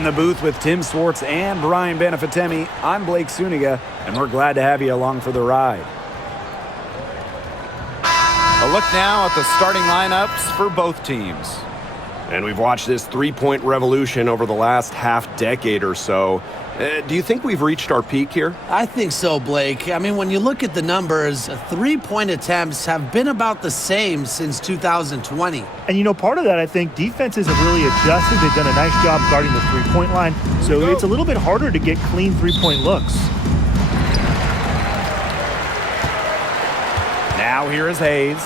In the booth with Tim Swartz and Brian Benefitemi, I'm Blake Suniga, and we're glad to have you along for the ride. A look now at the starting lineups for both teams. And we've watched this three-point revolution over the last half-decade or so. Do you think we've reached our peak here? I think so, Blake. I mean, when you look at the numbers, three-point attempts have been about the same since 2020. And, you know, part of that, I think, defenses have really adjusted. They've done a nice job guarding the three-point line. So it's a little bit harder to get clean three-point looks. Now here is Hayes.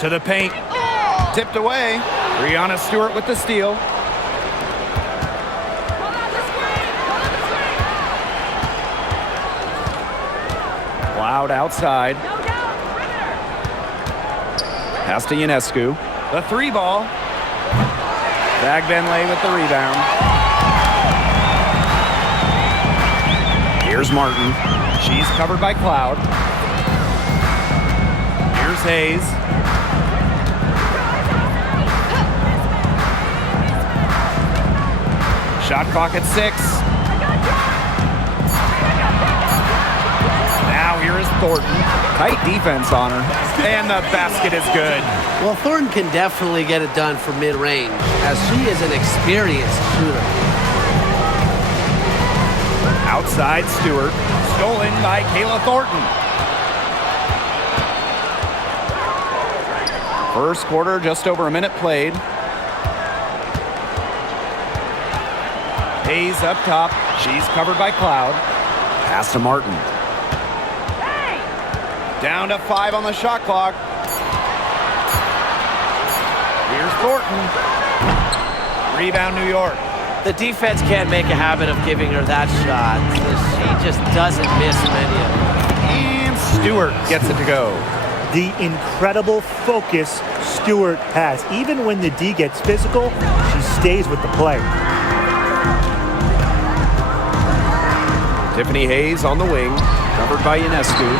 To the paint. Tipped away. Breanna Stewart with the steal. Cloud outside. Pass to Ionescu. The three ball. Fagbenle with the rebound. Here's Martin. She's covered by Cloud. Here's Hayes. Shot clock at 6. Now here is Thornton. Tight defense on her. And the basket is good. Well, Thornton can definitely get it done from mid-range, as she is an experienced shooter. Outside Stewart. Stolen by Kayla Thornton. First quarter, just over a minute played. Hayes up top. She's covered by Cloud. Pass to Martin. Down to 5 on the shot clock. Here's Thornton. Rebound, New York. The defense can't make a habit of giving her that shot. She just doesn't miss many of them. And Stewart gets it to go. The incredible focus Stewart has. Even when the D gets physical, she stays with the play. Tiffany Hayes on the wing, covered by Ionescu.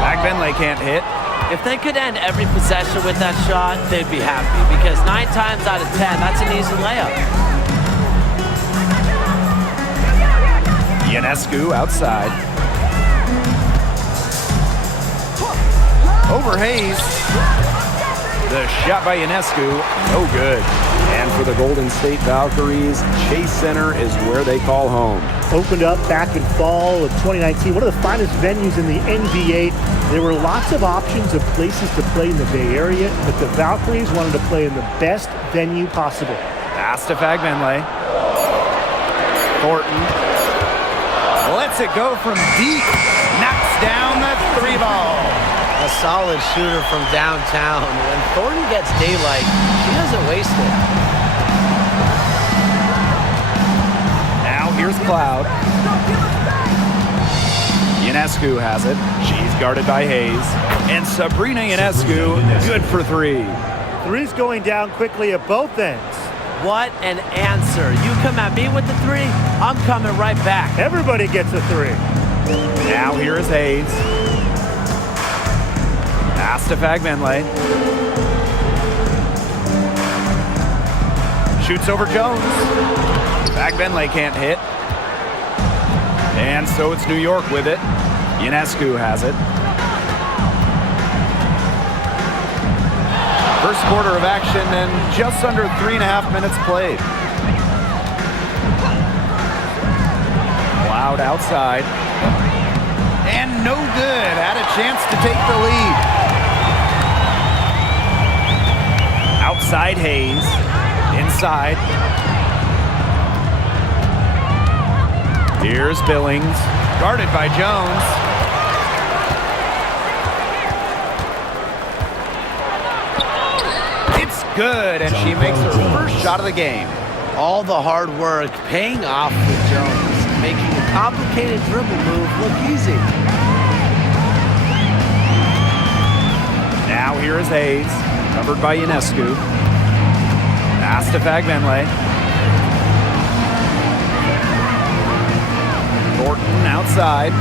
Fagbenle can't hit. If they could end every possession with that shot, they'd be happy, because 9 times out of 10, that's an easy layup. Ionescu outside. Over Hayes. The shot by Ionescu, no good. And for the Golden State Valkyries, Chase Center is where they call home. Opened up back in fall of 2019, one of the finest venues in the NBA. There were lots of options of places to play in the Bay Area, but the Valkyries wanted to play in the best venue possible. Pass to Fagbenle. Thornton lets it go from deep. Knocks down the 3 ball. A solid shooter from downtown. When Thornton gets daylight, she doesn't waste it. Now here's Cloud. Ionescu has it. She's guarded by Hayes. And Sabrina Ionescu, good for 3. Three's going down quickly at both ends. What an answer. You come at me with the 3, I'm coming right back. Everybody gets a 3. Now here is Hayes. Pass to Fagbenle. Shoots over Jones. Fagbenle can't hit. And so it's New York with it. Ionescu has it. First quarter of action and just under 3.5 minutes played. Cloud outside. And no good. Had a chance to take the lead. Outside Hayes. Inside. Here's Billings. Guarded by Jones. It's good, and she makes her first shot of the game. All the hard work paying off with Jones, making a complicated dribble move look easy. Now here is Hayes, covered by Ionescu. Pass to Fagbenle. Thornton outside.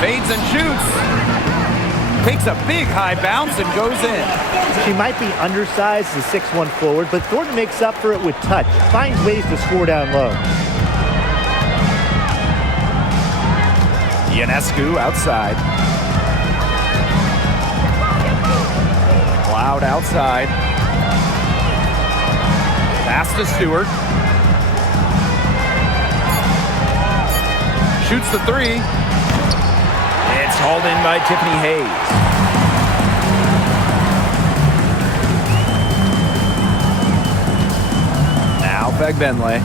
Fades and shoots. Takes a big high bounce and goes in. She might be undersized as a 6'1 forward, but Thornton makes up for it with touch. Finds ways to score down low. Ionescu outside. Cloud outside. Pass to Stewart. Shoots the three. It's hauled in by Tiffany Hayes. Now Fagbenle.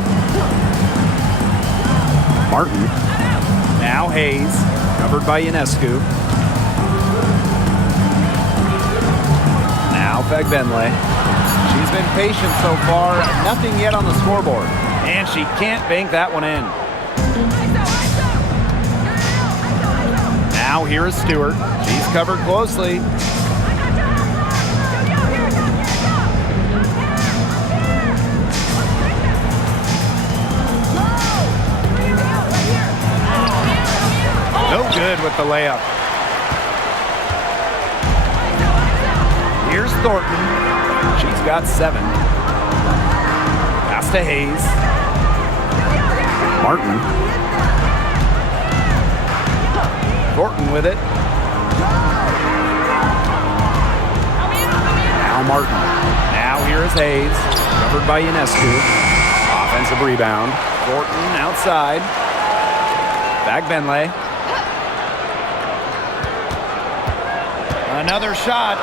Martin. Now Hayes. Covered by Ionescu. Now Fagbenle. She's been patient so far. Nothing yet on the scoreboard. And she can't bank that one in. Now here is Stewart. She's covered closely. No good with the layup. Here's Thornton. She's got 7. Pass to Hayes. Martin. Thornton with it. Now Martin. Now here is Hayes. Covered by Ionescu. Offensive rebound. Thornton outside. Fagbenle. Another shot.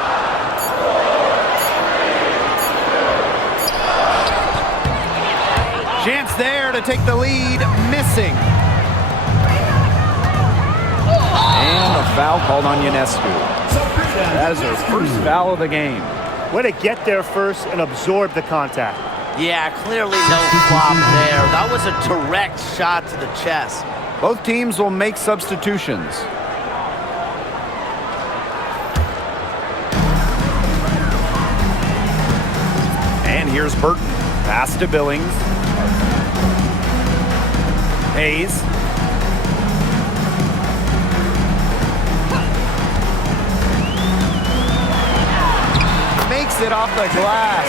Chance there to take the lead. Missing. And a foul called on Ionescu. That is her first foul of the game. Way to get there first and absorb the contact. Yeah, clearly no flop there. That was a direct shot to the chest. Both teams will make substitutions. And here's Burton. Pass to Billings. Hayes. Makes it off the glass.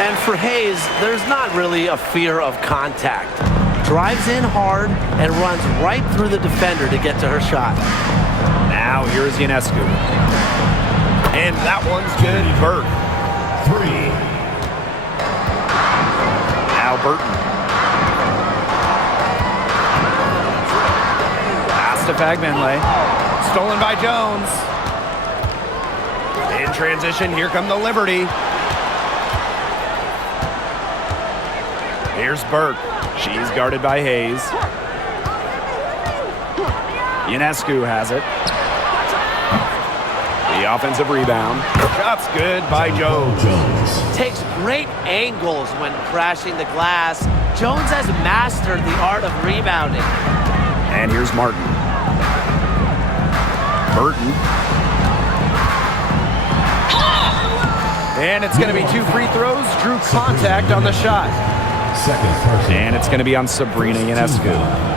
And for Hayes, there's not really a fear of contact. Drives in hard and runs right through the defender to get to her shot. Now here's Ionescu. And that one's good. Burke. 3. Now Burton. Pass to Fagbenle. Stolen by Jones. In transition, here come the Liberty. Here's Burke. She's guarded by Hayes. Ionescu has it. The offensive rebound. Shot's good by Jones. Takes great angles when crashing the glass. Jones has mastered the art of rebounding. And here's Martin. Burton. And it's going to be 2 free throws. Drew contact on the shot. And it's going to be on Sabrina Ionescu.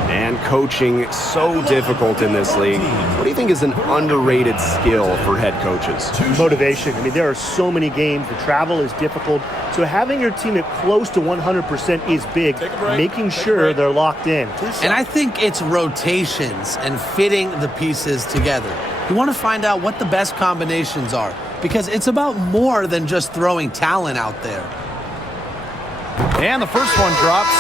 And coaching so difficult in this league. What do you think is an underrated skill for head coaches? Motivation. I mean, there are so many games. The travel is difficult. So having your team at close to 100% is big. Making sure they're locked in. And I think it's rotations and fitting the pieces together. You want to find out what the best combinations are, because it's about more than just throwing talent out there. And the first one drops.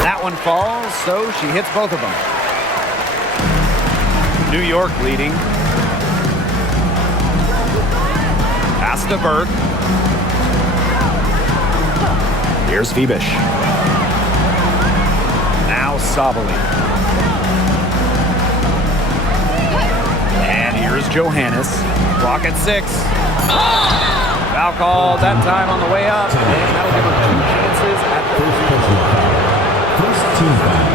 That one falls, so she hits both of them. New York leading. Pass to Burke. Here's Phoebish. Now Sabali. And here's Johannes. Clock at 6. Foul called that time on the way up. And that'll give her 2 chances at the First team foul.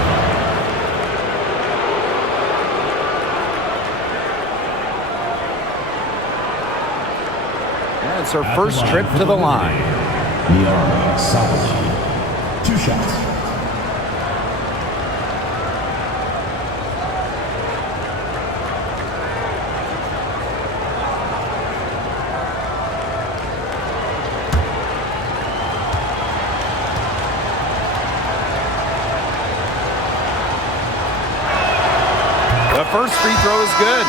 It's her first trip to the line. Solid. 2 shots. The first free throw is good.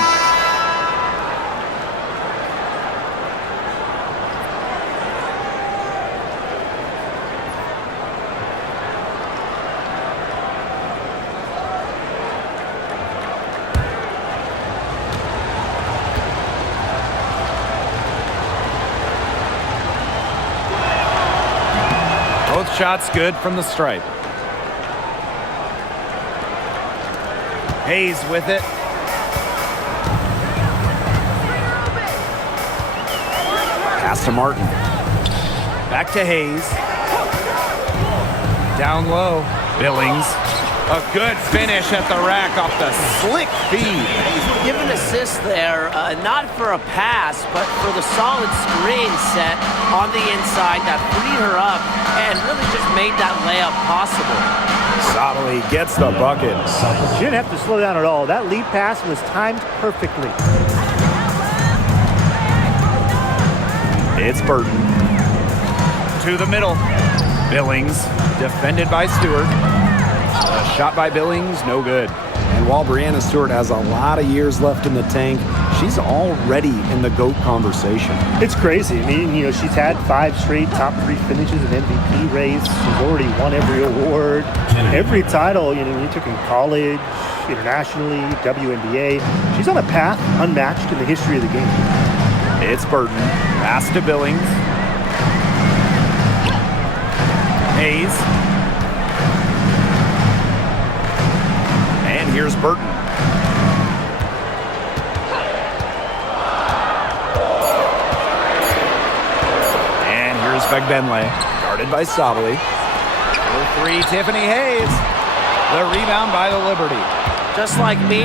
Both shots good from the stripe. Hayes with it. Pass to Martin. Back to Hayes. Down low. Billings. A good finish at the rack off the slick feed. Given assist there, not for a pass, but for the solid screen set on the inside that freed her up and really just made that layup possible. Sotley gets the bucket. She didn't have to slow down at all. That lead pass was timed perfectly. It's Burton. To the middle. Billings, defended by Stewart. A shot by Billings, no good. And while Breanna Stewart has a lot of years left in the tank, she's already in the GOAT conversation. It's crazy. I mean, she's had 5 straight top 3 finishes in MVP race. She's already won every award, every title, you took in college, internationally, WNBA. She's on a path unmatched in the history of the game. It's Burton. Pass to Billings. Hayes. And here's Burton. And here's Fagbenle. Guarded by Sotley. For 3, Tiffany Hayes. The rebound by the Liberty. Just like me,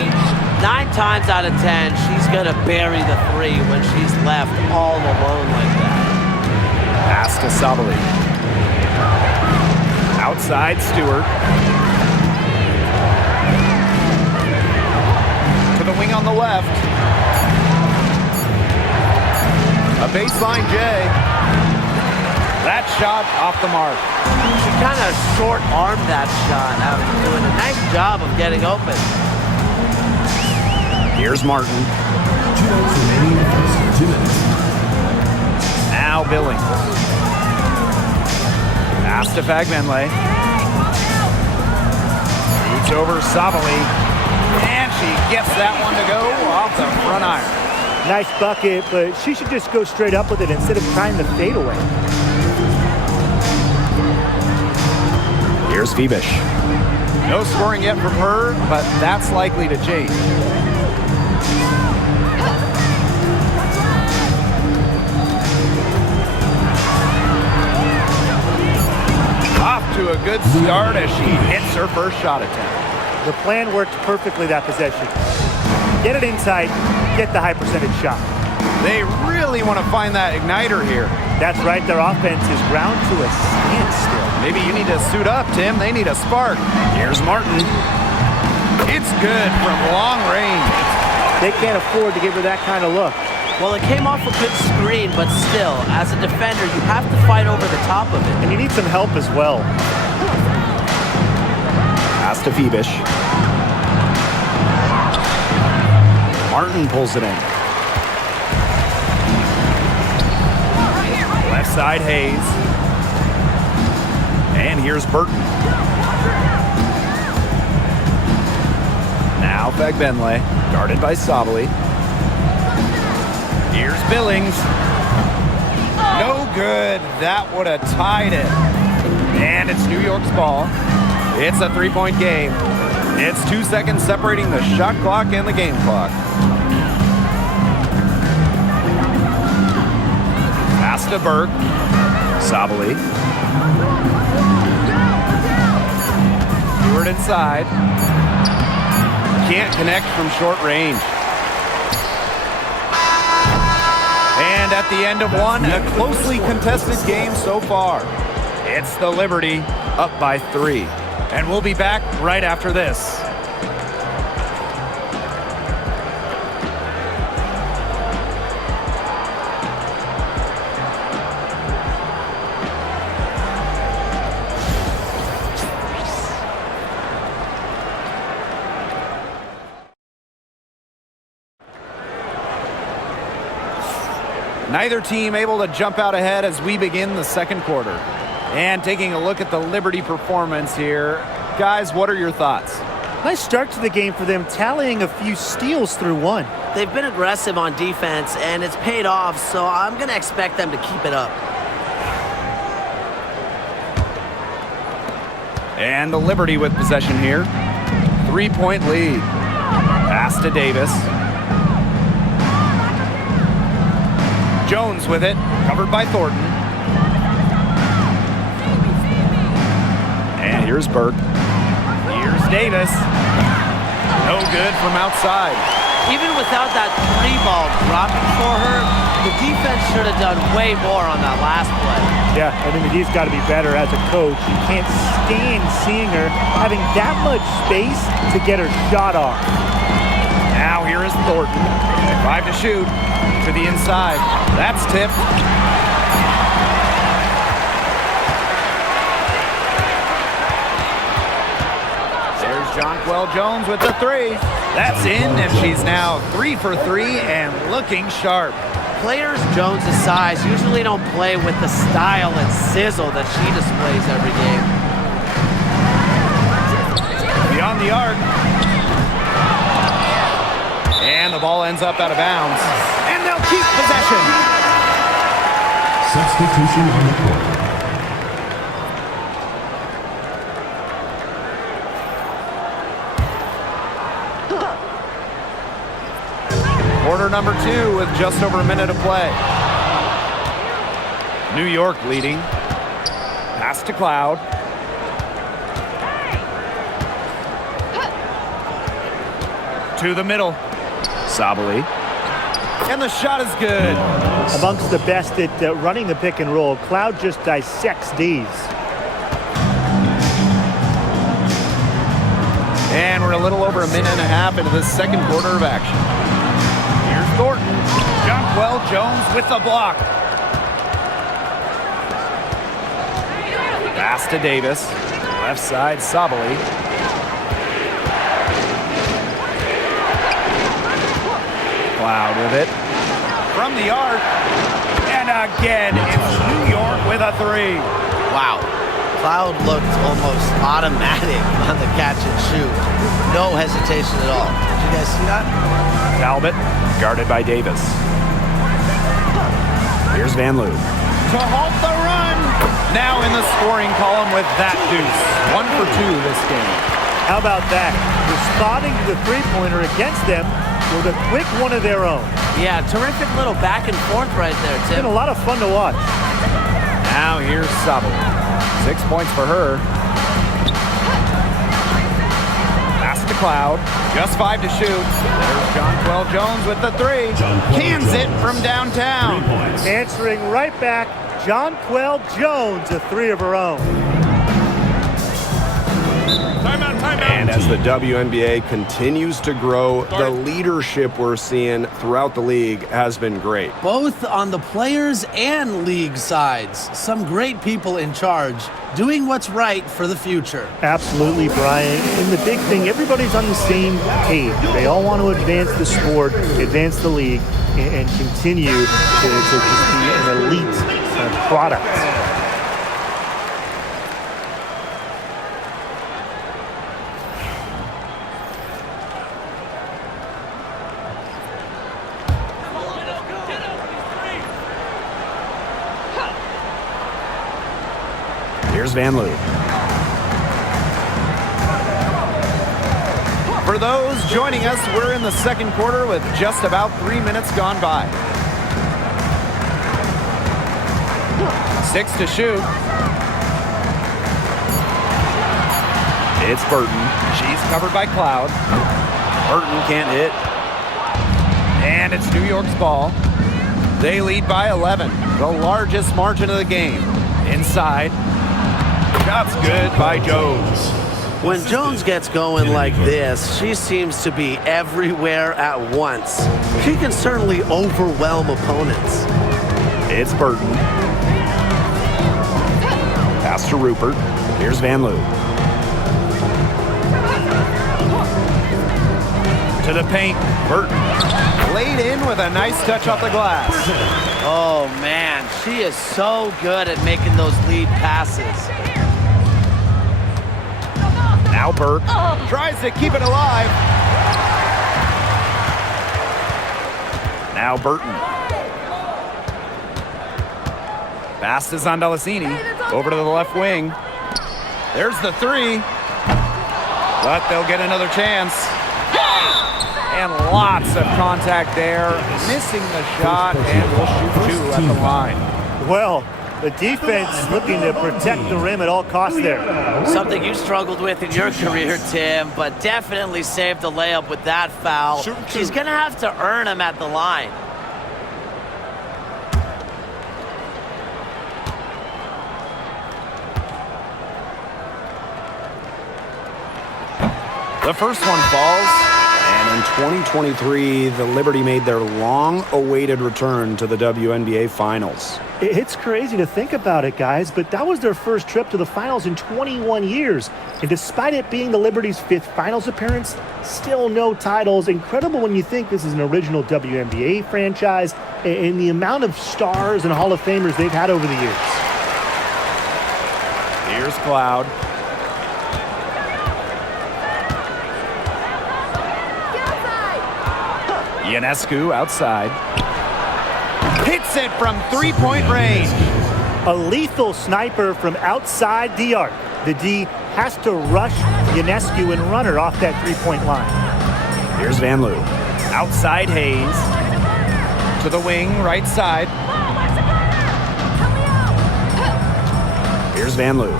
9 times out of 10, she's going to bury the 3 when she's left all alone like that. Pass to Sotley. Outside Stewart. To the wing on the left. A baseline J. That shot off the mark. She kind of short-armed that shot after doing a nice job of getting open. Here's Martin. 2 minutes remaining in the first 2 minutes. Now Billings. Pass to Fagbenle. Shoots over Sotley. And she gets that one to go off the front iron. Nice bucket, but she should just go straight up with it instead of trying to fade away. Here's Phoebish. No scoring yet from her, but that's likely to change. Off to a good start as she hits her first shot attempt. The plan worked perfectly that possession. Get it inside, get the high percentage shot. They really want to find that igniter here. That's right, their offense is ground to a standstill. Maybe you need to suit up, Tim. They need a spark. Here's Martin. It's good from long range. They can't afford to give her that kind of look. Well, it came off a good screen, but still, as a defender, you have to fight over the top of it. And you need some help as well. Pass to Phoebish. Martin pulls it in. Left side, Hayes. And here's Burton. Now Fagbenle, guarded by Sotley. Here's Billings. No good. That would have tied it. And it's New York's ball. It's a 3-point game. It's 2 seconds separating the shot clock and the game clock. Pass to Burke. Sotley. Stewart inside. Can't connect from short range. And at the end of one, a closely contested game so far. It's the Liberty up by 3. And we'll be back right after this. Neither team able to jump out ahead as we begin the second quarter. And taking a look at the Liberty performance here. Guys, what are your thoughts? Nice start to the game for them, tallying a few steals through one. They've been aggressive on defense, and it's paid off, so I'm going to expect them to keep it up. And the Liberty with possession here. 3-point lead. Pass to Davis. Jones with it, covered by Thornton. And here's Burke. Here's Davis. No good from outside. Even without that 3-ball dropping for her, the defense should have done way more on that last play. Yeah, I think McGee's got to be better as a coach. You can't stand seeing her having that much space to get her shot off. Now here is Thornton. 5 to shoot. To the inside. That's tipped. There's Jonquel Jones with the 3. That's in, and she's now 3 for 3 and looking sharp. Players Jones' size usually don't play with the style and sizzle that she displays every game. Beyond the arc. And the ball ends up out of bounds. And they'll keep possession. Substitution on the court. Quarter number 2 with just over a minute to play. New York leading. Pass to Cloud. To the middle. Sabali. And the shot is good. Amongst the best at running the pick and roll, Cloud just dissects these. And we're a little over a minute and a half into the second quarter of action. Here's Thornton. Jonquel Jones with the block. Pass to Davis. Left side, Sabali. Cloud with it. From the arc. And again, it's New York with a 3. Wow. Cloud looked almost automatic on the catch and shoot. No hesitation at all. Did you guys see that? Talbot, guarded by Davis. Here's Van Loo. To halt the run. Now in the scoring column with that deuce. 1 for 2 this game. How about that? Responding to the three-pointer against them with a quick one of their own. Yeah, terrific little back and forth right there, It's Tim. been a lot of fun to watch. Now here's Sabali. 6 points for her. Pass to Cloud. Just 5 to shoot. There's Jonquel Jones with the 3. Cans it from downtown. Answering right back, Jonquel Jones, a 3 of her own. And as the WNBA continues to grow, the leadership we're seeing throughout the league has been great. Both on the players and league sides. Some great people in charge, doing what's right for the future. Absolutely, Brian. And the big thing, everybody's on the same page. They all want to advance the sport, advance the league, and continue to just be an elite product. Here's Van Loo. For those joining us, we're in the second quarter with just about 3 minutes gone by. 6 to shoot. It's Burton. She's covered by Cloud. Burton can't hit. And it's New York's ball. They lead by 11, the largest margin of the game. Inside. Shots good by Jones. When Jones gets going like this, she seems to be everywhere at once. She can certainly overwhelm opponents. It's Burton. Pass to Rupert. Here's Van Loo. To the paint, Burton. Laid in with a nice touch off the glass. Oh, man, she is so good at making those lead passes. Now Burke tries to keep it alive. Now Burton. Pass is on Delasini. Over to the left wing. There's the three. But they'll get another chance. And lots of contact there. Missing the shot, and will shoot two at the line. Well, the defense looking to protect the rim at all costs there. Something you struggled with in your career, Tim, but definitely saved the layup with that foul. She's going to have to earn him at the line. The first one falls. And in 2023, the Liberty made their long-awaited return to the WNBA Finals. It's crazy to think about it, guys, but that was their first trip to the finals in 21 years. And despite it being the Liberty's 5th finals appearance, still no titles. Incredible when you think this is an original WNBA franchise and the amount of stars and Hall of Famers they've had over the years. Here's Cloud. Ionescu outside. Hits it from three-point range. A lethal sniper from outside the arc. The D has to rush Ionescu and run her off that three-point line. Here's Van Loo. Outside Hayes. To the wing, right side. Here's Van Loo.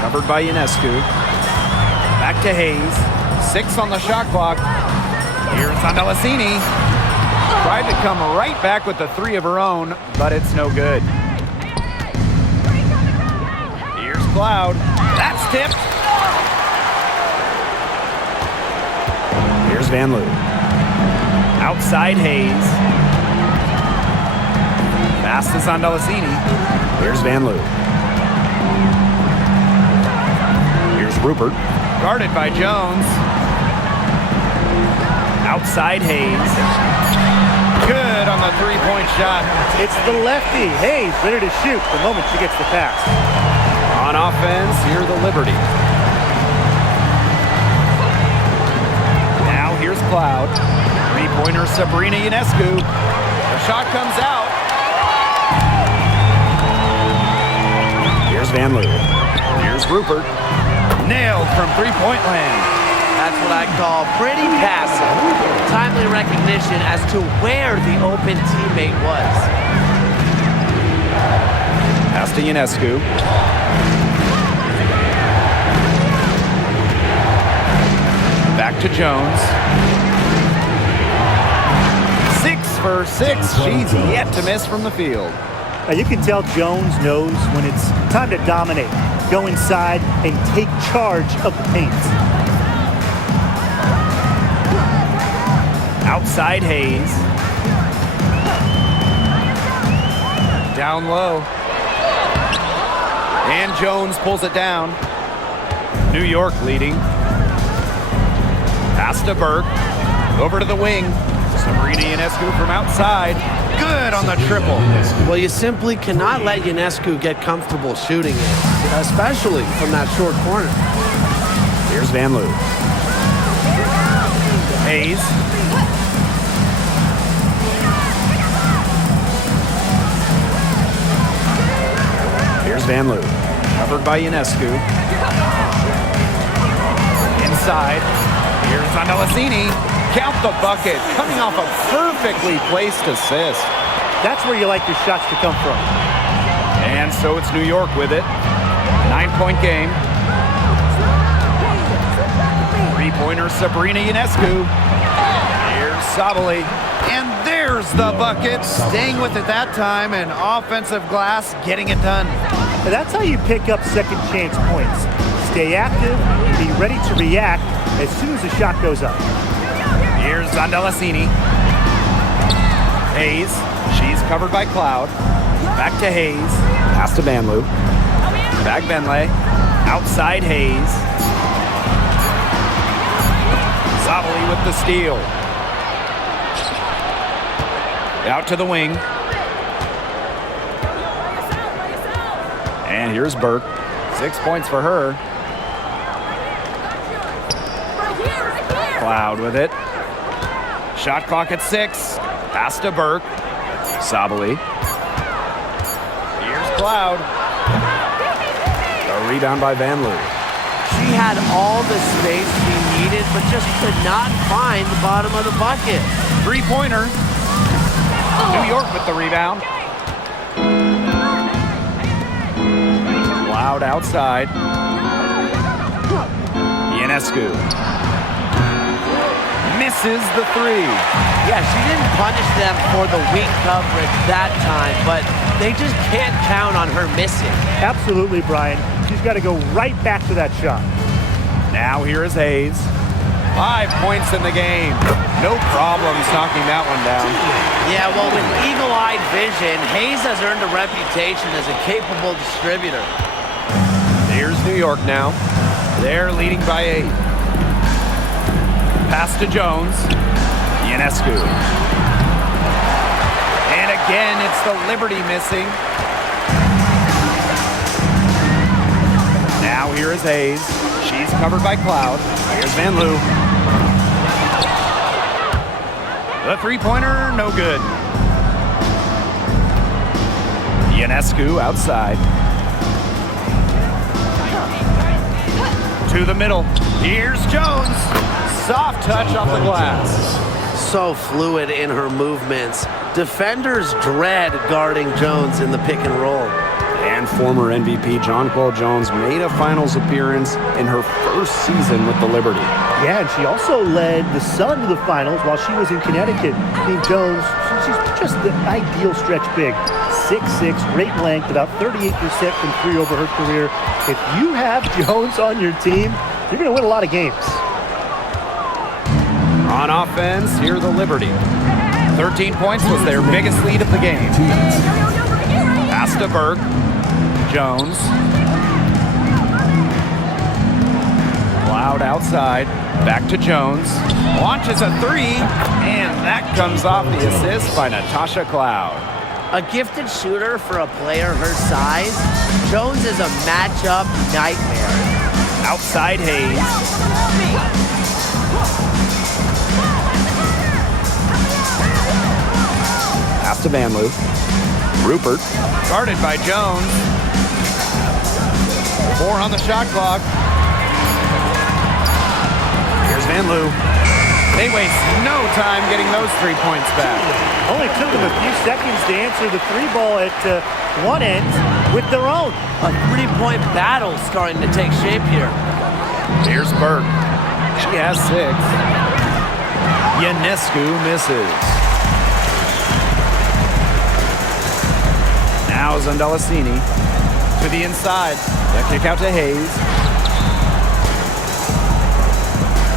Covered by Ionescu. Back to Hayes. 6 on the shot clock. Here's Delasini. Tried to come right back with the three of her own, but it's no good. Here's Cloud. That's tipped. Here's Van Loo. Outside Hayes. Pass is on Delasini. Here's Van Loo. Here's Rupert. Guarded by Jones. Outside Hayes. Good on the three-point shot. It's the lefty. Hayes ready to shoot the moment she gets the pass. On offense, here the Liberty. Now here's Cloud. Three-pointer Sabrina Ionescu. The shot comes out. Here's Van Loo. Here's Rupert. Nailed from three-point land. That's what I call pretty passive. Timely recognition as to where the open teammate was. Pass to Ionescu. Back to Jones. 6 for 6. She's yet to miss from the field. Now you can tell Jones knows when it's time to dominate. Go inside and take charge of the paint. Outside Hayes. Down low. And Jones pulls it down. New York leading. Pass to Burke. Over to the wing. Sabrina Ionescu from outside. Good on the triple. Well, you simply cannot let Ionescu get comfortable shooting it, especially from that short corner. Here's Van Loo. Hayes. Here's Van Loo. Covered by Ionescu. Inside. Here's Delasini. Count the bucket. Coming off a perfectly placed assist. That's where you like your shots to come from. And so it's New York with it. 9-point game. Three-pointer Sabrina Ionescu. Here's Sabali. And there Fires the bucket, staying with it that time, and offensive glass getting it done. And that's how you pick up second chance points. Stay active and be ready to react as soon as the shot goes up. Here's Zondelasini. Hayes, she's covered by Cloud. Back to Hayes. Pass to Vanloo. Back Benley. Outside Hayes. Zabali with the steal. Out to the wing. And here's Burke. 6 points for her. Cloud with it. Shot clock at 6. Pass to Burke. Sabali. Here's Cloud. A rebound by Vanloo. She had all the space she needed, but just could not find the bottom of the bucket. Three-pointer. New York with the rebound. Cloud outside. Ionescu. Misses the three. Yeah, she didn't punish them for the weak coverage that time, but they just can't count on her missing. Absolutely, Brian. She's got to go right back to that shot. Now here is Hayes. 5 points in the game. No problems knocking that one down. Yeah, well, with eagle-eyed vision, Hayes has earned a reputation as a capable distributor. Here's New York now. They're leading by 8. Pass to Jones. Ionescu. And again, it's the Liberty missing. Now here is Hayes. She's covered by Cloud. Here's Vanloo. The three-pointer, no good. Ionescu outside. To the middle. Here's Jones. Soft touch off the glass. So fluid in her movements. Defenders dread guarding Jones in the pick and roll. And former MVP Jonquel Jones made a finals appearance in her first season with the Liberty. Yeah, and she also led the Sun to the finals while she was in Connecticut. I mean, Jones, she's just the ideal stretch big. 6'6", great length, about 38% from three over her career. If you have Jones on your team, you're going to win a lot of games. On offense, here the Liberty. 13 points was their biggest lead of the game. Pass to Burke. Jones. Cloud outside. Back to Jones. Launches a three, and that comes off the assist by Natasha Cloud. A gifted shooter for a player her size, Jones is a matchup nightmare. Outside Hayes. Pass to Vanloo. Rupert. Guarded by Jones. 4 on the shot clock. Here's Vanloo. They waste no time getting those 3 points back. Only took them a few seconds to answer the three ball at one end with their own. A three-point battle starting to take shape here. Here's Burke. She has 6. Ionescu misses. Now Zondelasini to the inside. The kick out to Hayes.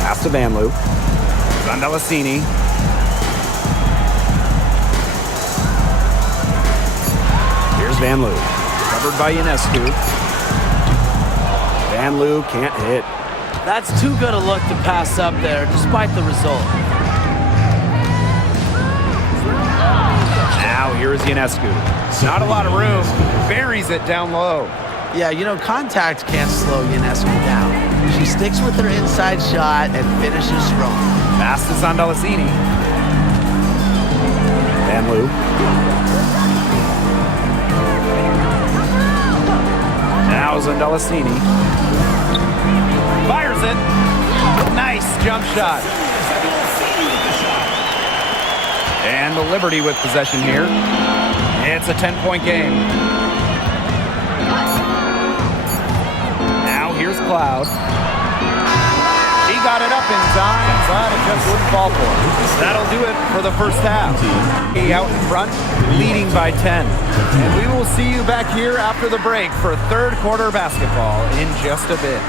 Pass to Vanloo. Zondelasini. Here's Vanloo. Covered by Ionescu. Vanloo can't hit. That's too good a look to pass up there, despite the result. Now here is Ionescu. Not a lot of room. Buries it down low. Yeah, you know, contact can't slow Ionescu down. She sticks with her inside shot and finishes strong. Pass to Zondelasini. Vanloo. Now Zondelasini. Fires it. Nice jump shot. And the Liberty with possession here. It's a 10-point game. Now here's Cloud. She got it up in time, but it just wouldn't fall for him. That'll do it for the first half. Out in front, leading by 10. And we will see you back here after the break for third quarter basketball in just a bit.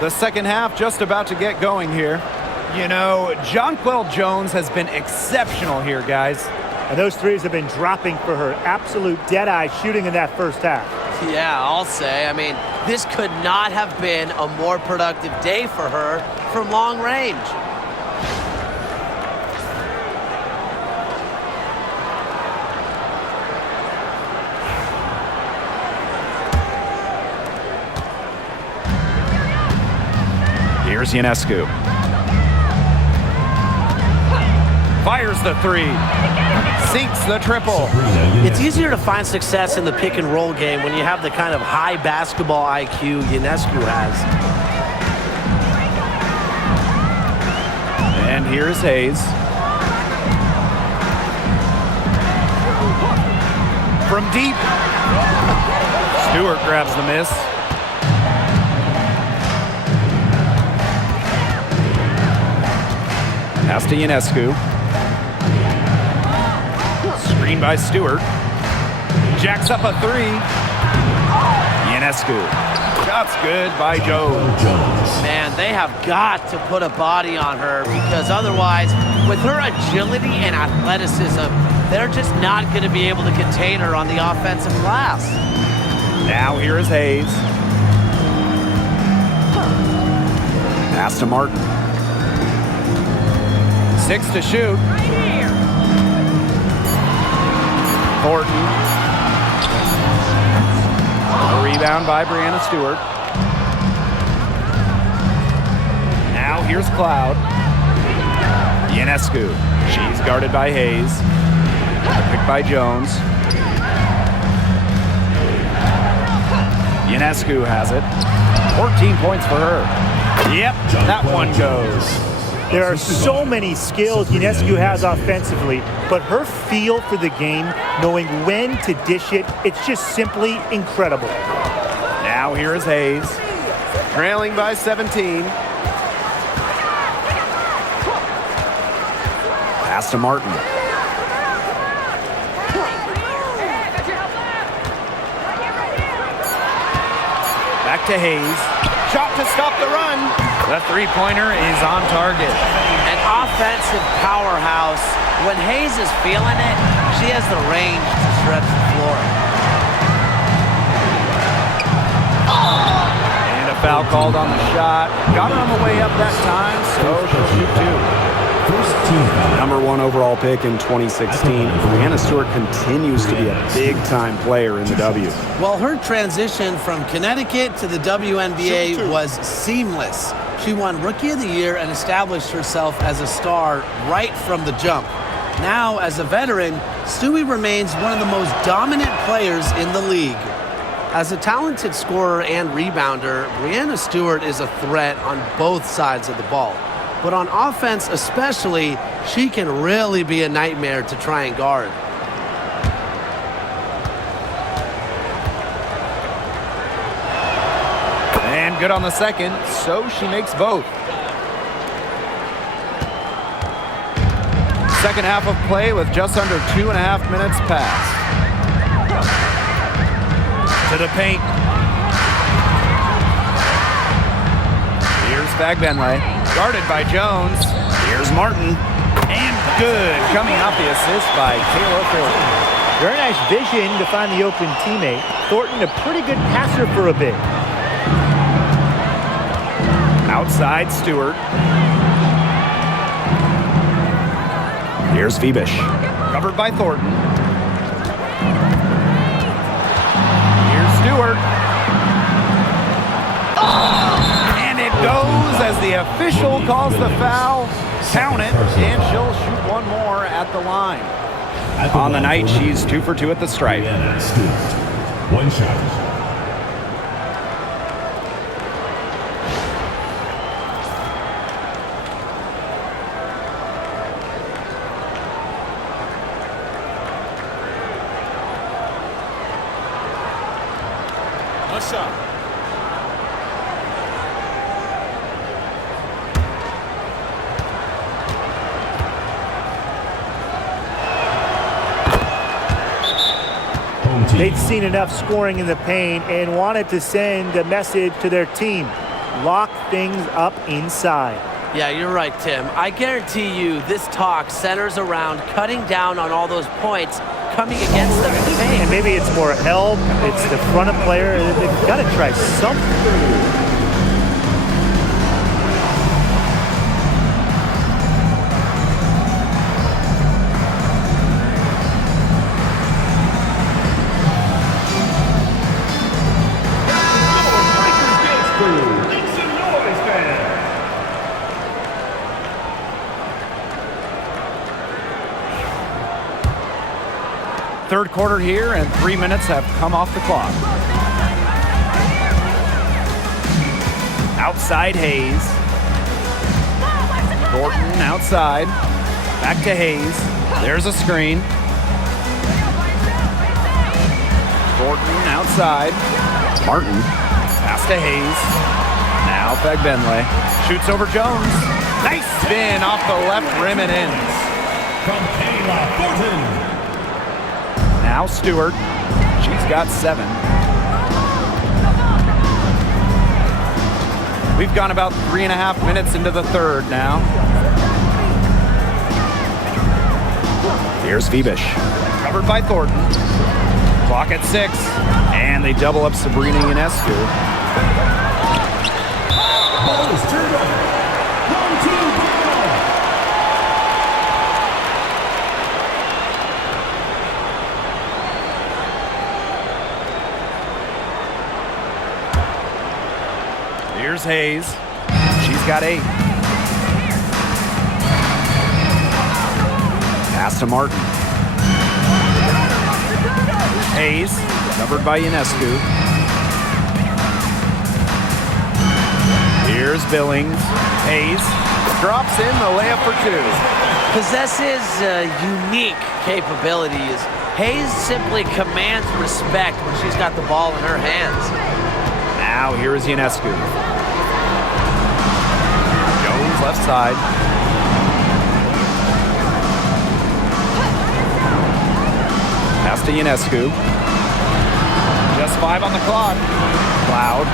The second half just about to get going here. You know, Jonquel Jones has been exceptional here, guys. And those threes have been dropping for her. Absolute dead-eye shooting in that first half. Yeah, I'll say. I mean, this could not have been a more productive day for her from long range. Here's Ionescu. Fires the three. Sinks the triple. It's easier to find success in the pick and roll game when you have the kind of high basketball IQ Ionescu has. And here's Hayes. From deep. Stewart grabs the miss. Pass to Ionescu. Screen by Stewart. Jacks up a three. Ionescu. Shot's good by Jones. Man, they have got to put a body on her because otherwise, with her agility and athleticism, they're just not going to be able to contain her on the offensive glass. Now here is Hayes. Pass to Martin. 6 to shoot. Thornton. A rebound by Breanna Stewart. Now here's Cloud. Ionescu. She's guarded by Hayes. Picked by Jones. Ionescu has it. 14 points for her. Yep, that one goes. There are so many skills Ionescu has offensively, but her feel for the game, knowing when to dish it, it's just simply incredible. Now here is Hayes, trailing by 17. Pass to Martin. Back to Hayes. Shot to stop the run. The three-pointer is on target. An offensive powerhouse. When Hayes is feeling it, she has the range to stretch the floor. And a foul called on the shot. Got her on the way up that time, so she'll shoot two. Number 1 overall pick in 2016, Breanna Stewart continues to be a big-time player in the W. Well, her transition from Connecticut to the WNBA was seamless. She won Rookie of the Year and established herself as a star right from the jump. Now, as a veteran, Stewie remains one of the most dominant players in the league. As a talented scorer and rebounder, Breanna Stewart is a threat on both sides of the ball. But on offense especially, she can really be a nightmare to try and guard. And good on the second, so she makes both. Second half of play with just under 2.5 minutes passed. To the paint. Here's Fagbenle, guarded by Jones. Here's Martin, and good, coming off the assist by Kayla Thornton. Very nice vision to find the open teammate. Thornton, a pretty good passer for a big. Outside Stewart. Here's Phoebish, covered by Thornton. Here's Stewart. And it goes as the official calls the foul. Count it, and she'll shoot one more at the line. On the night, she's 2 for 2 at the stripe. One shot. They'd seen enough scoring in the paint and wanted to send a message to their team. Lock things up inside. Yeah, you're right, Tim. I guarantee you this talk centers around cutting down on all those points coming against them in the paint. And maybe it's more help. It's the front of player. They've got to try something. Third quarter here, and 3 minutes have come off the clock. Outside Hayes. Thornton outside. Back to Hayes. There's a screen. Thornton outside. Martin. Pass to Hayes. Now Fagbenle. Shoots over Jones. Nice spin off the left rim and in. From Kayla Thornton. Now Stewart. She's got 7. We've gone about 3.5 minutes into the third now. Here's Phoebish. Covered by Thornton. Clock at 6. And they double up Sabrina Ionescu. Ball is turned over. 1-2 ball. Here's Hayes. She's got 8. Pass to Martin. Hayes, covered by Ionescu. Here's Billings. Hayes drops in the layup for 2. Possesses unique capabilities. Hayes simply commands respect when she's got the ball in her hands. Now here is Ionescu. Jones left side. Pass to Ionescu. Just 5 on the clock. Cloud.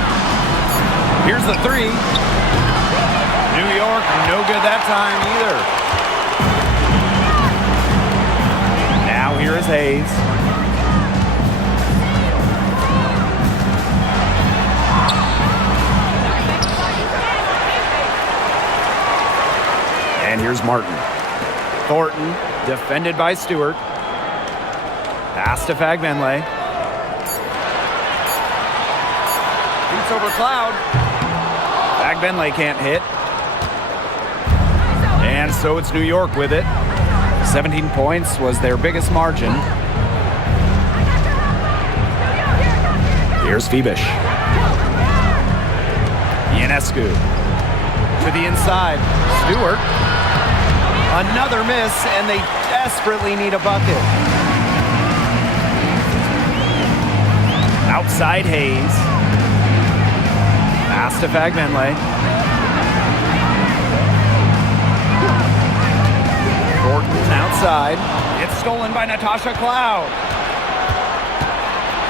Here's the 3. New York, no good that time either. Now here is Hayes. And here's Martin. Thornton, defended by Stewart. Pass to Fagbenle. Shoots over Cloud. Fagbenle can't hit. And so it's New York with it. 17 points was their biggest margin. Here's Phoebish. Ionescu to the inside. Stewart. Another miss, and they desperately need a bucket. Outside Hayes. Pass to Fagbenle. Thornton outside. It's stolen by Natasha Cloud.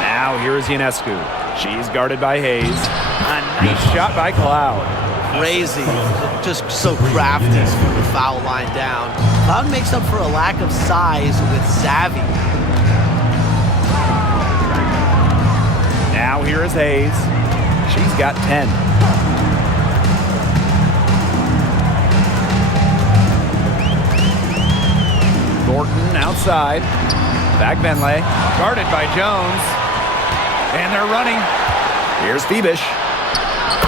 Now here is Ionescu. She's guarded by Hayes. A nice shot by Cloud. crazy. Just so crafty from the foul line down. Cloud makes up for a lack of size with savvy. Now here is Hayes. She's got 10. Thornton outside. Back Benley. Guarded by Jones. And they're running. Here's Phoebish.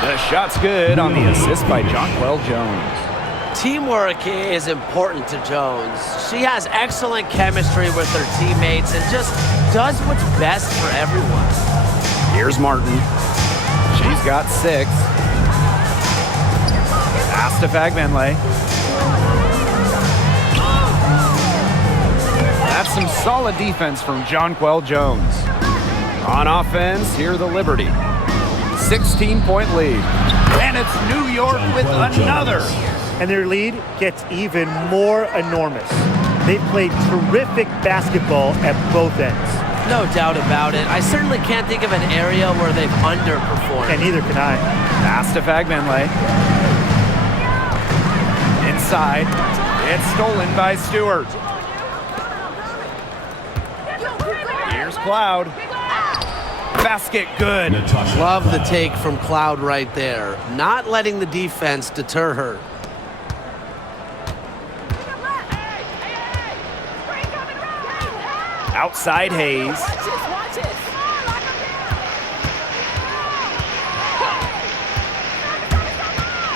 The shot's good on the assist by Jonquel Jones. Teamwork is important to Jones. She has excellent chemistry with her teammates and just does what's best for everyone. Here's Martin. She's got 6. Pass to Fagbenley. That's some solid defense from Jonquel Jones. On offense, here the Liberty. 16-point lead. And it's New York with another. And their lead gets even more enormous. They've played terrific basketball at both ends. No doubt about it. I certainly can't think of an area where they've underperformed. And neither can I. Pass to Fagbenley. Inside. It's stolen by Stewart. Here's Cloud. Basket good. Love the take from Cloud right there. Not letting the defense deter her. Outside Hayes.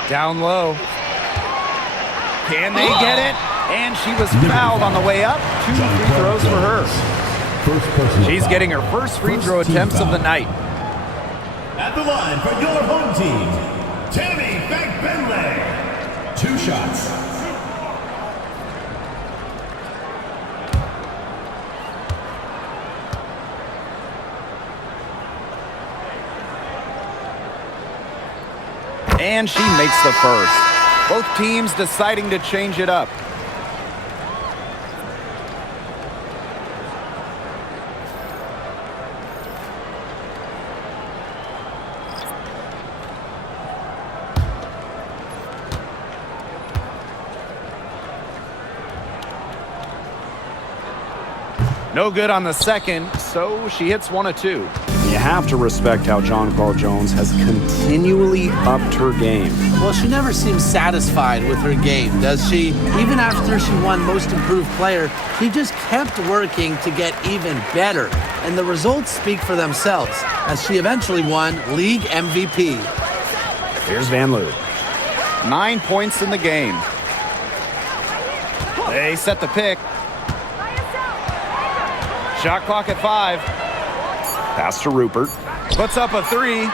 Down low. Can they get it? And she was fouled on the way up. 2 free throws for her. She's getting her first free throw attempts of the night. At the line for your home team, Tammy Fagbenley. 2 shots. And she makes the first. Both teams deciding to change it up. No good on the second, so she hits 1 of 2. You have to respect how Jonquel Jones has continually upped her game. Well, she never seems satisfied with her game, does she? Even after she won Most Improved Player, she just kept working to get even better. And the results speak for themselves, as she eventually won League MVP. Here's Van Loo. 9 points in the game. They set the pick. Shot clock at 5. Pass to Rupert. Puts up a 3.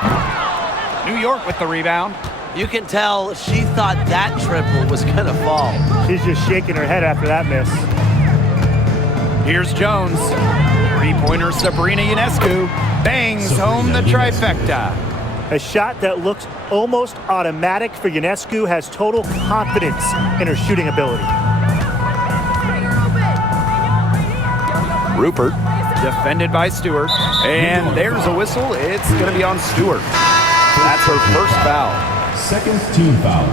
New York with the rebound. You can tell she thought that triple was going to fall. She's just shaking her head after that miss. Here's Jones. 3-pointer Sabrina Ionescu bangs home the trifecta. A shot that looks almost automatic for Ionescu has total confidence in her shooting ability. Rupert, defended by Stewart. And there's a whistle. It's going to be on Stewart. That's her first foul. Second team foul.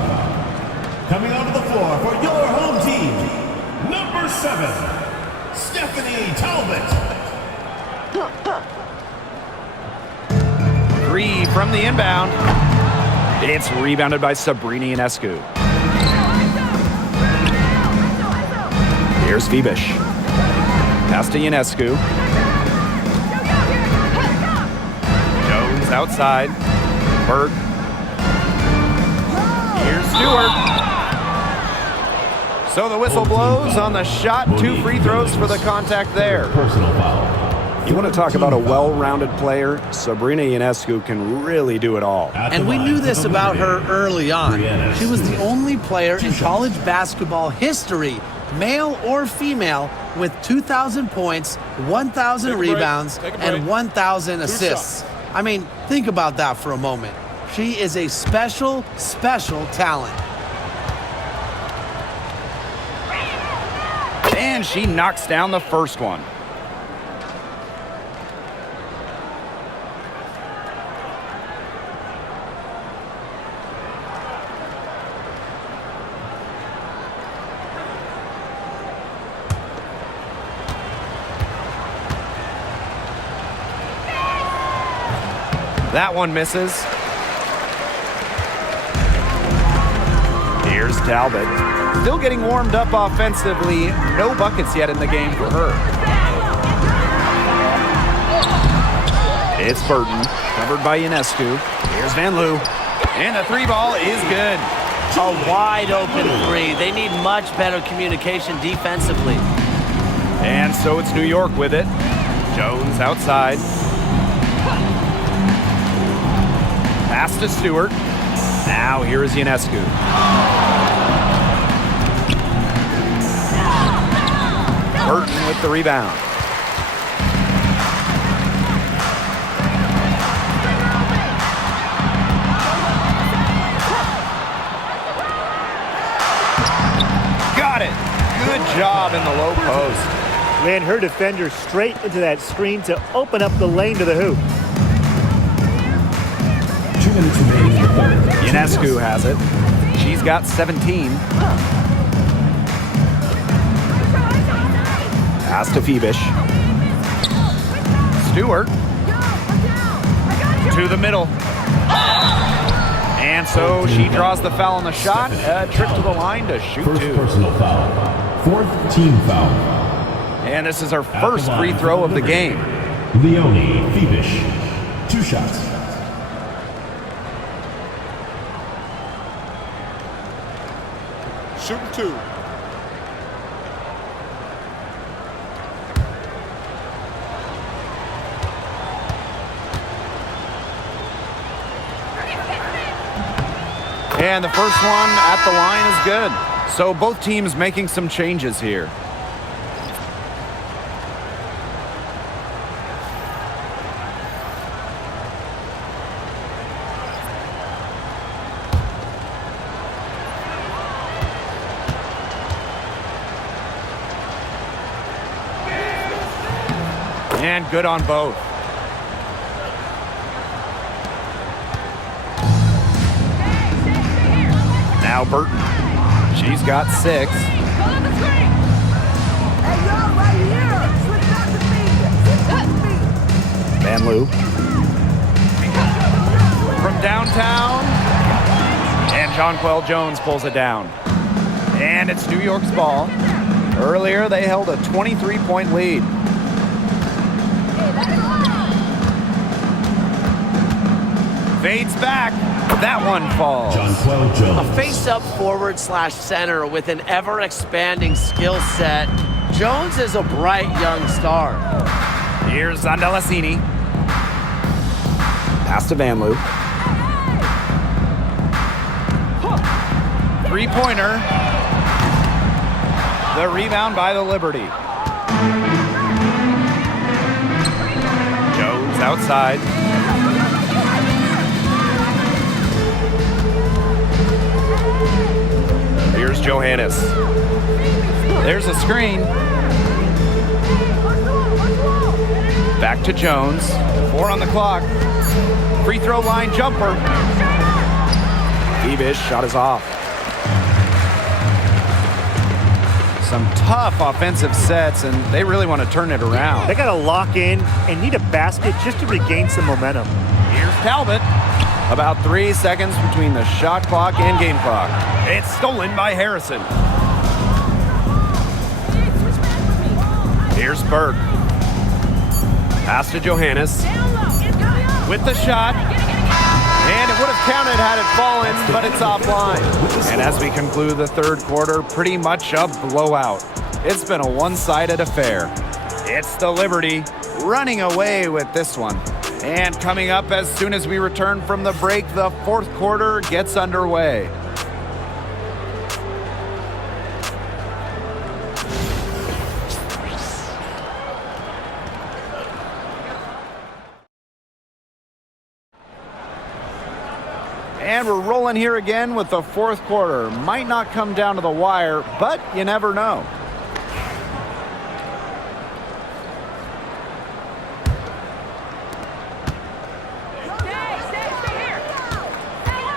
Coming onto the floor for your home team, number 7, Stephanie Talbot. 3 from the inbound. It's rebounded by Sabrina Ionescu. Here's Phoebish. Pass to Ionescu. Jones outside. Berg. Here's Stewart. So the whistle blows on the shot. 2 free throws for the contact there. Personal foul. You want to talk about a well-rounded player? Sabrina Ionescu can really do it all. And we knew this about her early on. She was the only player in college basketball history, male or female, with 2,000 points, 1,000 rebounds, and 1,000 assists. I mean, think about that for a moment. She is a special, special talent. And she knocks down the first one. That one misses. Here's Talbot. Still getting warmed up offensively. No buckets yet in the game for her. It's Burton, covered by Ionescu. Here's Van Loo. And the three ball is good. A wide open three. They need much better communication defensively. And so it's New York with it. Jones outside. Pass to Stewart. Now here is Ionescu. Burton with the rebound. Got it. Good job in the low post. Ran her defender straight into that screen to open up the lane to the hoop. 2 minutes remaining in the third. Ionescu has it. She's got 17. Pass to Phoebish. Stewart. To the middle. And so she draws the foul on the shot. A trip to the line to shoot First two. personal foul. 4th team foul. And this is her first free throw of the game. Leonie Phoebish. 2 shots. Shooting 2. And the first one at the line is good. So both teams making some changes here. And good on both. Now Burton. She's got 6. Van Loo. From downtown. And Jonquel Jones pulls it down. And it's New York's ball. Earlier, they held a 23-point lead. Fades back. That one falls. Jonquel Jones. A face-up forward/center with an ever-expanding skill set. Jones is a bright young star. Here's Zandalassini. Pass to Van Loo. Three-pointer. The rebound by the Liberty. Jones outside. Here's Johannes. There's a screen. Back to Jones. 4 on the clock. Free throw line jumper. Phoebish shot is off. Some tough offensive sets, and they really want to turn it around. They got to lock in and need a basket just to regain some momentum. Here's Talbot. About 3 seconds between the shot clock and game clock. It's stolen by Harrison. Here's Berg. Pass to Johannes. With the shot. And it would have counted had it fallen, but it's offline. And as we conclude the third quarter, pretty much a blowout. It's been a one-sided affair. It's the Liberty running away with this one. And coming up as soon as we return from the break, the fourth quarter gets underway. And we're rolling here again with the fourth quarter. Might not come down to the wire, but you never know.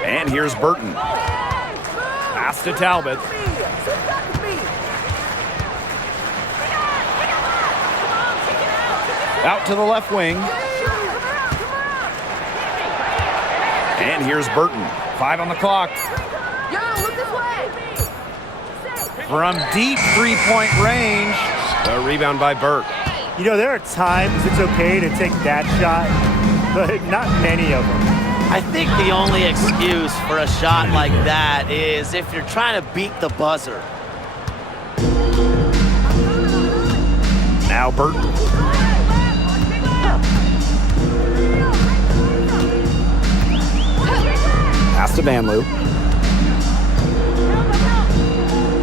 And here's Burton. Pass to Talbot. Out to the left wing. And here's Burton. 5 on the clock. From deep three-point range. A rebound by Burke. You know, there are times it's okay to take that shot, but not many of them. I think the only excuse for a shot like that is if you're trying to beat the buzzer. Now Burton. Pass to Vanloo.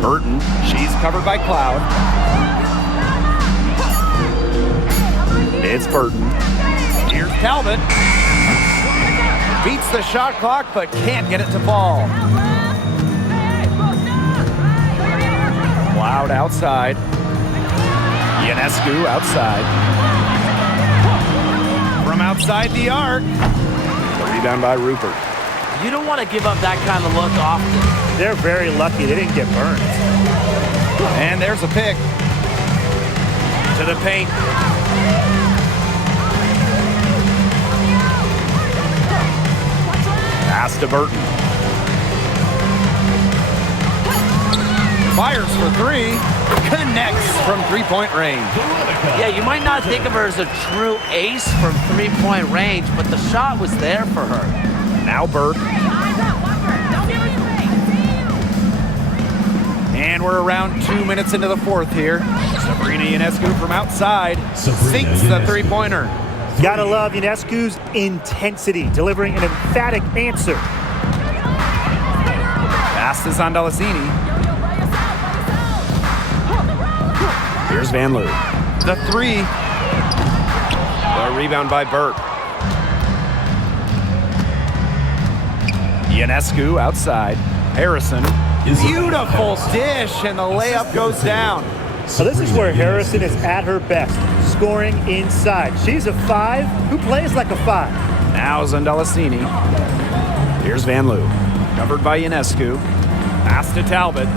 Burton, she's covered by Cloud. It's Burton. Here's Talbot. Beats the shot clock, but can't get it to fall. Cloud outside. Ionescu outside. From outside the arc. The rebound by Rupert. You don't want to give up that kind of look often. They're very lucky they didn't get burned. And there's a pick. To the paint. Pass to Burton. Fires for 3. Connects from three-point range. Yeah, you might not think of her as a true ace from three-point range, but the shot was there for her. Now Burke. And we're around 2 minutes into the fourth here. Sabrina Ionescu from outside sinks the three-pointer. Gotta love Ionescu's intensity, delivering an emphatic answer. Pass is on Delasini. Here's Vanloo. The 3. The rebound by Burke. Ionescu outside. Harrison. Beautiful dish, and the layup goes down. So this is where Harrison is at her best, scoring inside. She's a 5 who plays like a 5. Now Zondelasini. Here's Vanloo. Covered by Ionescu. Pass to Talbot.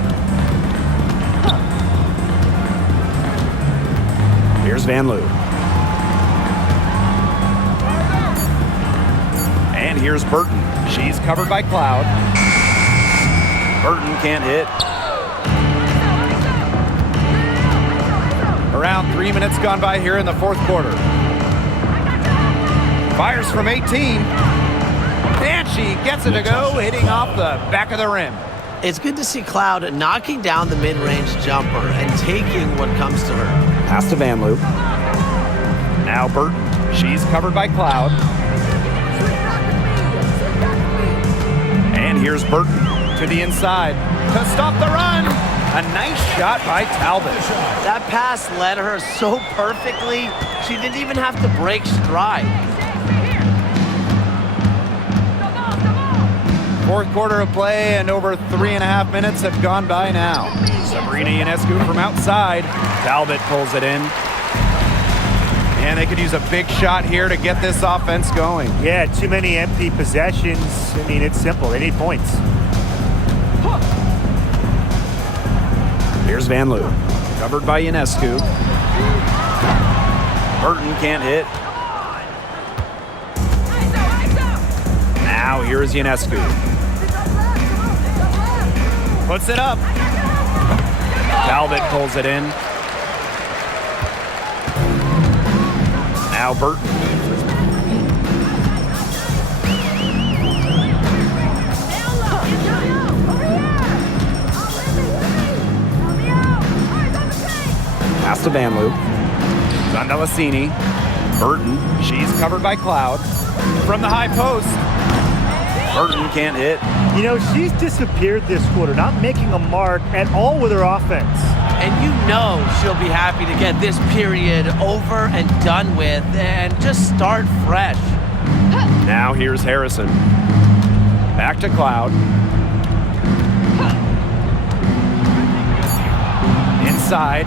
Here's Vanloo. And here's Burton. She's covered by Cloud. Burton can't hit. Around 3 minutes gone by here in the fourth quarter. Fires from 18. And she gets it to go, hitting off the back of the rim. It's good to see Cloud knocking down the mid-range jumper and taking what comes to her. Pass to Vanloo. Now Burton. She's covered by Cloud. And here's Burton to the inside to stop the run. A nice shot by Talbot. That pass led her so perfectly, she didn't even have to break stride. Fourth quarter of play, and over 3.5 minutes have gone by now. Sabrina Ionescu from outside. Talbot pulls it in. And they could use a big shot here to get this offense going. Yeah, too many empty possessions. I mean, it's simple. They need points. Here's Vanloo. Covered by Ionescu. Burton can't hit. Now here's Ionescu. Puts it up. Talbot pulls it in. Now Burton. Pass to Vanloo. Zondelasini. Burton. She's covered by Cloud. From the high post. Burton can't hit. You know, she's disappeared this quarter, not making a mark at all with her offense. And you know she'll be happy to get this period over and done with and just start fresh. Now here's Harrison. Back to Cloud. Inside.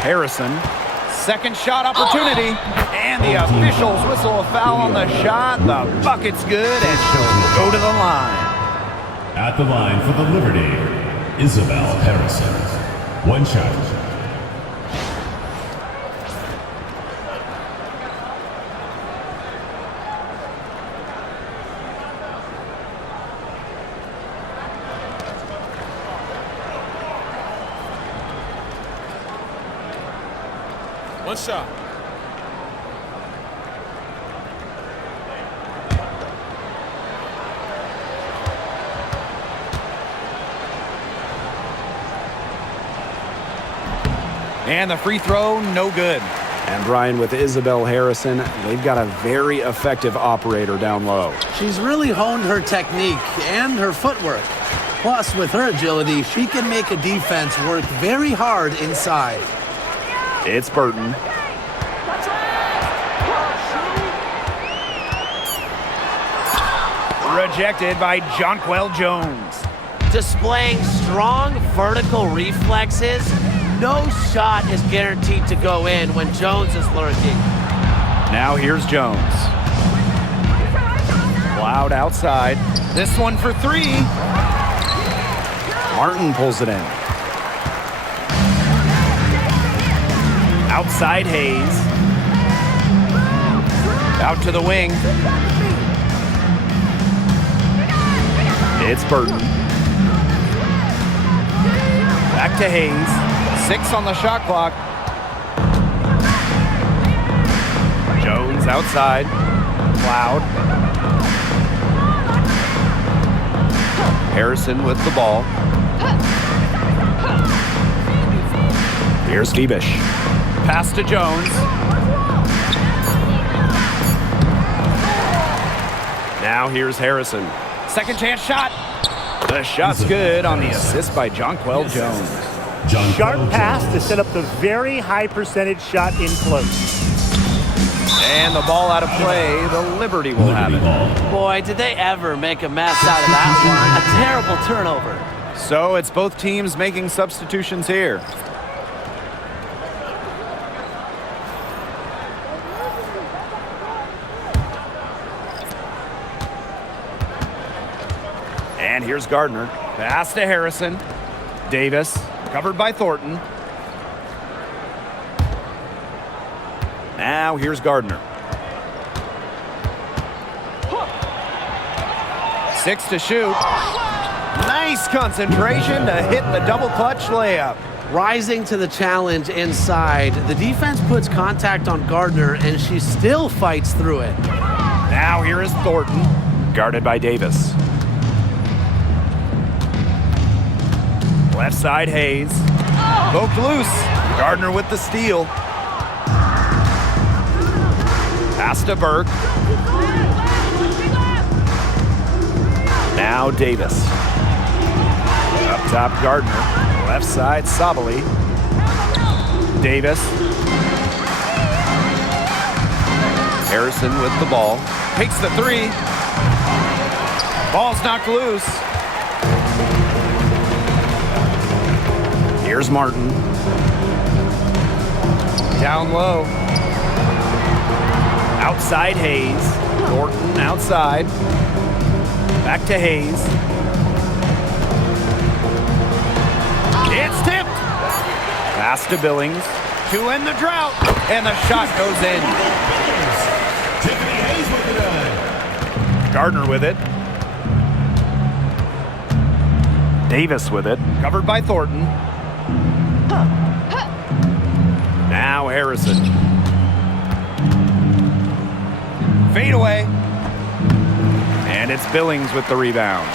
Harrison. Second shot opportunity. And the officials whistle a foul on the shot. The bucket's good, and she'll go to the line. At the line for the Liberty, Isabel Harrison. One shot. One shot. And the free throw, no good. And Brian, with Isabel Harrison, they've got a very effective operator down low. She's really honed her technique and her footwork. Plus, with her agility, she can make a defense work very hard inside. It's Burton. Rejected by Jonquel Jones. Displaying strong vertical reflexes, no shot is guaranteed to go in when Jones is lurking. Now here's Jones. Loud outside. This one for three. Martin pulls it in. Outside Hayes. Out to the wing. It's Burton. Back to Hayes. 6 on the shot clock. Jones outside. Cloud. Harrison with the ball. Here's Febish. Pass to Jones. Now here's Harrison. Second chance shot. The shot's good on the assist by Jonquel Jones. Sharp pass to set up the very high percentage shot in close. And the ball out of play. The Liberty will have it. Boy, did they ever make a mess out of that one. A terrible turnover. So it's both teams making substitutions here. And here's Gardner. Pass to Harrison. Davis, covered by Thornton. Now here's Gardner. 6 to shoot. Nice concentration to hit the double clutch layup. Rising to the challenge inside, the defense puts contact on Gardner, and she still fights through it. Now here is Thornton, guarded by Davis. Left side, Hayes. Poked loose. Gardner with the steal. Pass to Burke. Now Davis. Up top, Gardner. Left side, Sabali. Davis. Harrison with the ball. Takes the three. Ball's knocked loose. Here's Martin. Down low. Outside Hayes. Thornton outside. Back to Hayes. It's tipped. Pass to Billings to end the drought. And the shot goes in. Gardner with it. Davis with it. Covered by Thornton. Now Harrison. Fade away. And it's Billings with the rebound.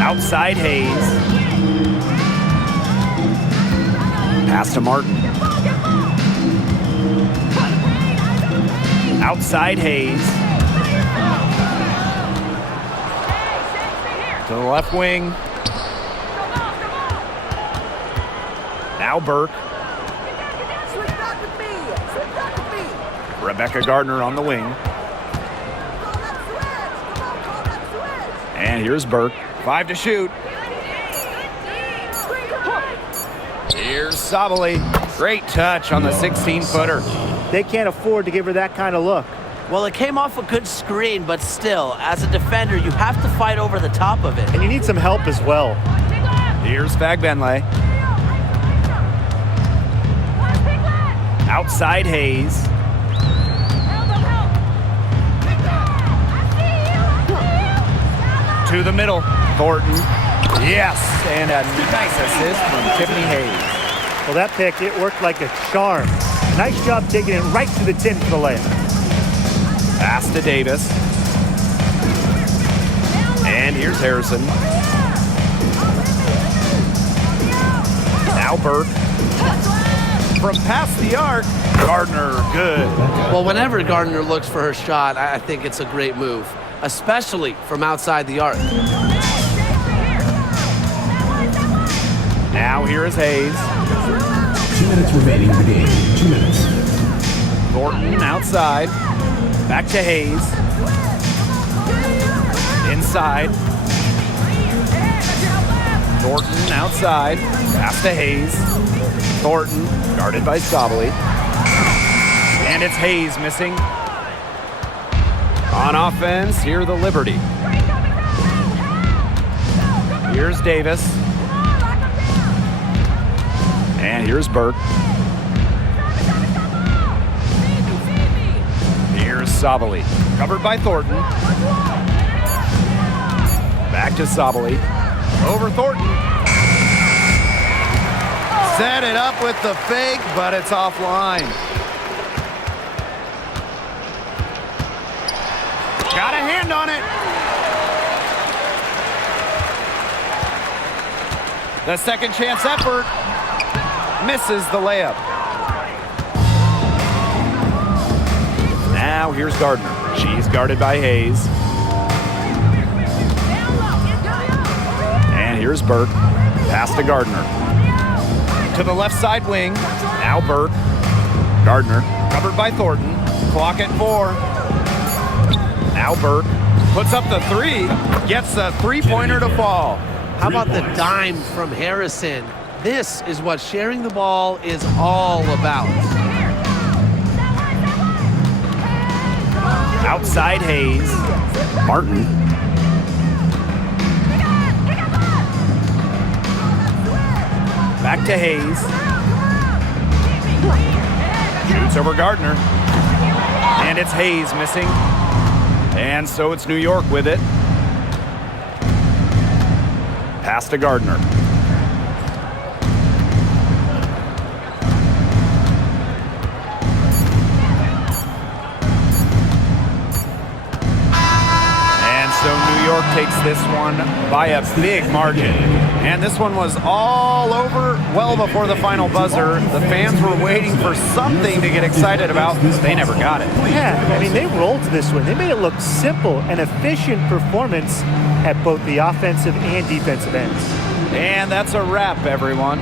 Outside Hayes. Pass to Martin. Outside Hayes. To the left wing. Now Burke. Rebecca Gardner on the wing. And here's Burke. 5 to shoot. Here's Sabali. Great touch on the 16-footer. They can't afford to give her that kind of look. Well, it came off a good screen, but still, as a defender, you have to fight over the top of it. And you need some help as well. Here's Fagbenle. Outside Hayes. To the middle. Thornton. Yes, and a nice assist from Tiffany Hayes. Well, that pick, it worked like a charm. Nice job taking it right to the tin for the layup. Pass to Davis. And here's Harrison. Now Burke. From past the arc, Gardner, good. Well, whenever Gardner looks for her shot, I think it's a great move, especially from outside the arc. Now here is Hayes. 2 minutes remaining in the game. 2 minutes. Thornton outside. Back to Hayes. Inside. Thornton outside. Pass to Hayes. Thornton guarded by Sabali. And it's Hayes missing. On offense, here the Liberty. Here's Davis. And here's Burke. Here's Sabali. Covered by Thornton. Back to Sabali. Over Thornton. Set it up with the fake, but it's offline. Got a hand on it. The second chance effort misses the layup. Now here's Gardner. She's guarded by Hayes. And here's Burke. Pass to Gardner. To the left side wing. Now Burke. Gardner covered by Thornton. Clock at 4. Now Burke puts up the 3. Gets the three-pointer to fall. How about the dime from Harrison? This is what sharing the ball is all about. Outside Hayes. Martin. Back to Hayes. Shoots over Gardner. And it's Hayes missing. And so it's New York with it. Pass to Gardner. So New York takes this one by a big margin. And this one was all over well before the final buzzer. The fans were waiting for something to get excited about. They never got it. Yeah, I mean, they rolled this one. They made it look simple and efficient performance at both the offensive and defensive ends. And that's a wrap, everyone.